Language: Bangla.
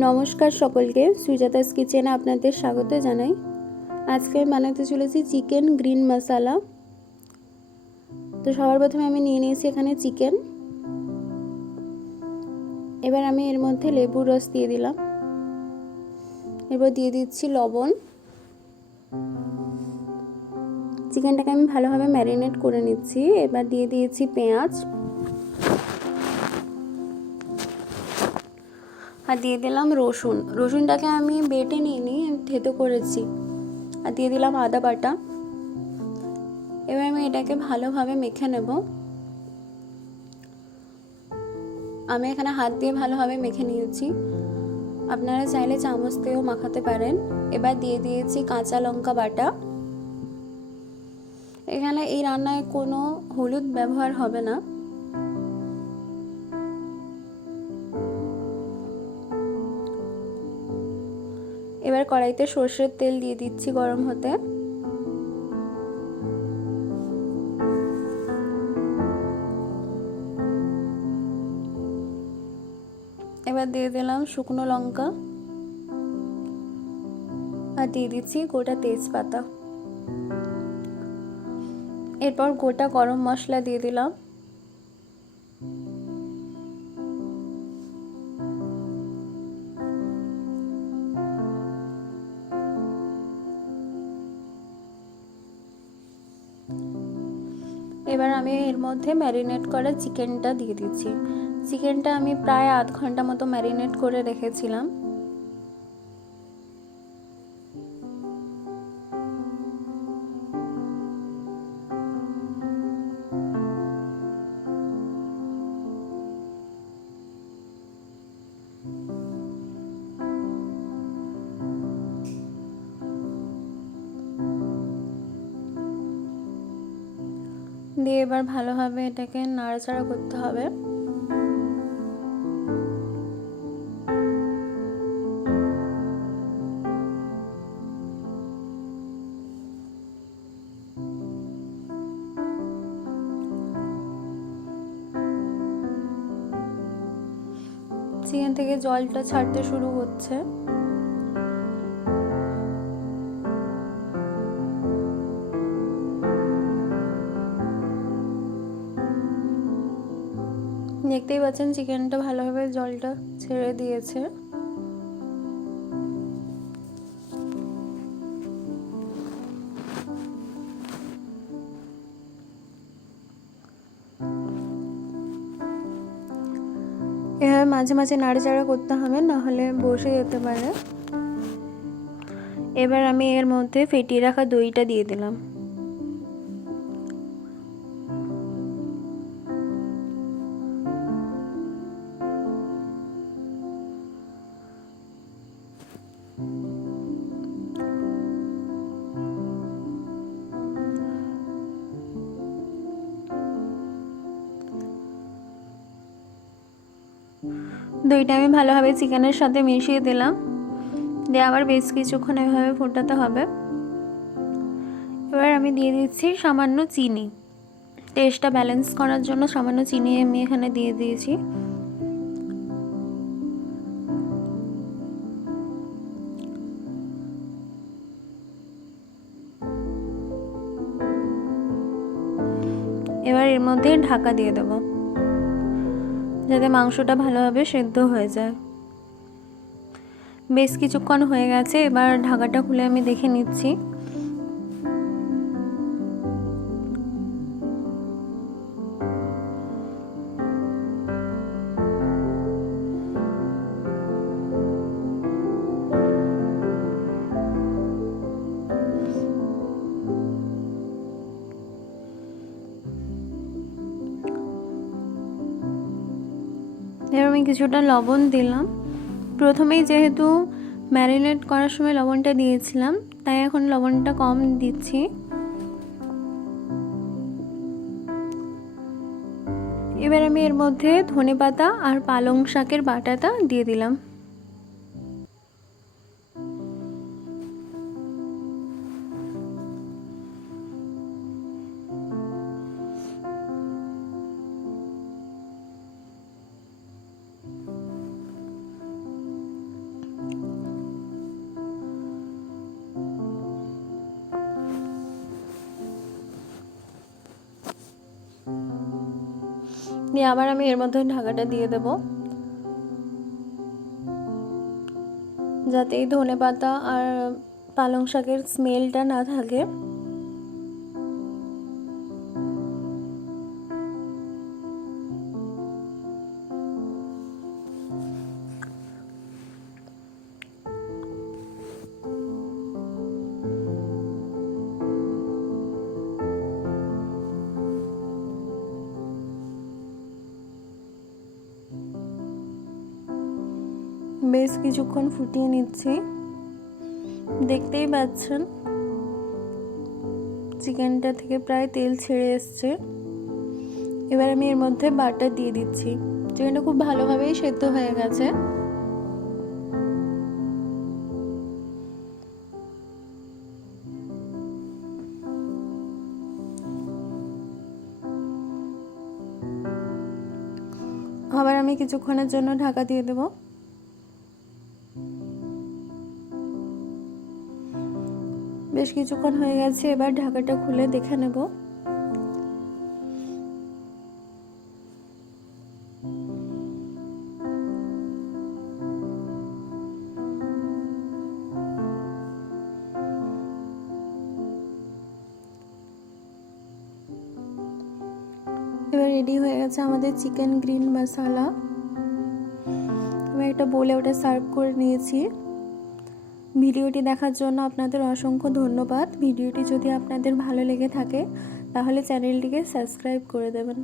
নমস্কার সকলকে, সুজাতাস কিচেনে আপনাদের স্বাগত জানাই। আজকে বানাতে চলেছি চিকেন গ্রিন মশলা। তো সবার প্রথমে আমি নিয়ে নিয়েছি এখানে চিকেন। এবার আমি এর মধ্যে লেবুর রস দিয়ে দিলাম। এরপর দিয়ে দিচ্ছি লবণ। চিকেনটাকে আমি ভালোভাবে ম্যারিনেট করে নিচ্ছি। এবার দিয়ে দিয়েছি পেঁয়াজ, আর দিয়ে দিলাম রসুন। রসুনটাকে আমি বেটে নিইনি, থেতো করেছি। আর দিয়ে দিলাম আদা বাটা। এবার আমি এটাকে ভালোভাবে মেখে নেব। আমি এখানে হাত দিয়ে ভালোভাবে মেখে নিয়েছি, আপনারা চাইলে চামচ দিয়েও মাখাতে পারেন। এবার দিয়ে দিয়েছি কাঁচা লঙ্কা বাটা। এখানে এই রান্নায় কোনো হলুদ ব্যবহার হবে না। এবার কড়াইতে সর্ষের তেল দিয়ে দিচ্ছি গরম হতে। এবার দিয়ে দিলাম শুকনো লঙ্কা, আর দিয়ে দিচ্ছি গোটা তেজপাতা। এরপর গোটা গরম মশলা দিয়ে দিলাম। এবার আমি এর মধ্যে ম্যারিনেট করা চিকেনটা দিয়ে দিচ্ছি। চিকেনটা আমি প্রায় আধ ঘন্টা মতো ম্যারিনেট করে রেখেছিলাম। দিয়ে এবার ভালোভাবে এটাকে নাড়াচাড়া করতে হবে। চিকেন থেকে জলটা ছাড়তে শুরু হচ্ছে। দেখতেই পাচ্ছেন চিকেনটা ভালোভাবে জলটা ছেড়ে দিয়েছে। এভাবে মাঝে মাঝে নাড়াচাড়া করতে হবে, নাহলে বসে যেতে পারে। এবার আমি এর মধ্যে ফেটিয়ে রাখা দইটা দিয়ে দিলাম। দইটা আমি ভালোভাবে চিকেনের সাথে মিশিয়ে দিলাম। দিয়ে আবার বেশ কিছুক্ষণ এভাবে ফোটাতে হবে। এবার আমি দিয়ে দিচ্ছি সামান্য চিনি। টেস্টটা ব্যালেন্স করার জন্য সামান্য চিনি আমি এখানে দিয়ে দিয়েছি। এবার এর মধ্যে ঢাকা দিয়ে দেব, যাতে মাংসটা ভালোভাবে সেদ্ধ হয়ে যায়। বেশ কিছুক্ষণ হয়ে গেছে। এবার ঢাকাটা খুলে আমি দেখে নিচ্ছি। এবার আমি কিছুটা লবণ দিলাম। প্রথমেই যেহেতু ম্যারিনেট করার সময় লবণটা দিয়েছিলাম, তাই এখন লবণটা কম দিচ্ছি। এবার আমি এর মধ্যে ধনেপাতা আর পালং শাকের বাটাটা দিয়ে দিলাম। দিয়ে আবার আমি এর মধ্যে ঢাকাটা দিয়ে দেব, যাতে এই ধনেপাতা আর পালং শাকের স্মেলটা না থাকে। বেশ কিছুক্ষণ ফুটিয়ে নিচ্ছি, দেখতেই পাচ্ছেন চিকেনটা থেকে প্রায় তেল ছেড়ে এসছে। এবার আমি এর মধ্যে বাটার দিয়ে দিচ্ছি। চিকেনটা খুব ভালোভাবেই সেদ্ধ হয়ে গেছে। আবার আমি কিছুক্ষণের জন্য ঢাকা দিয়ে দেব। বেশ কিছুক্ষণ হয়ে গেছে, এবার ঢাকাটা খুলে দেখে নেব। এবার রেডি হয়ে গেছে আমাদের চিকেন গ্রিন মশলা। এবার এটা বলে ওটা সার্ভ করে নিয়েছি। ভিডিওটি দেখার জন্য আপনাদের অসংখ্য ধন্যবাদ। ভিডিওটি যদি আপনাদের ভালো লেগে থাকে তাহলে চ্যানেলটিকে সাবস্ক্রাইব করে দেবেন।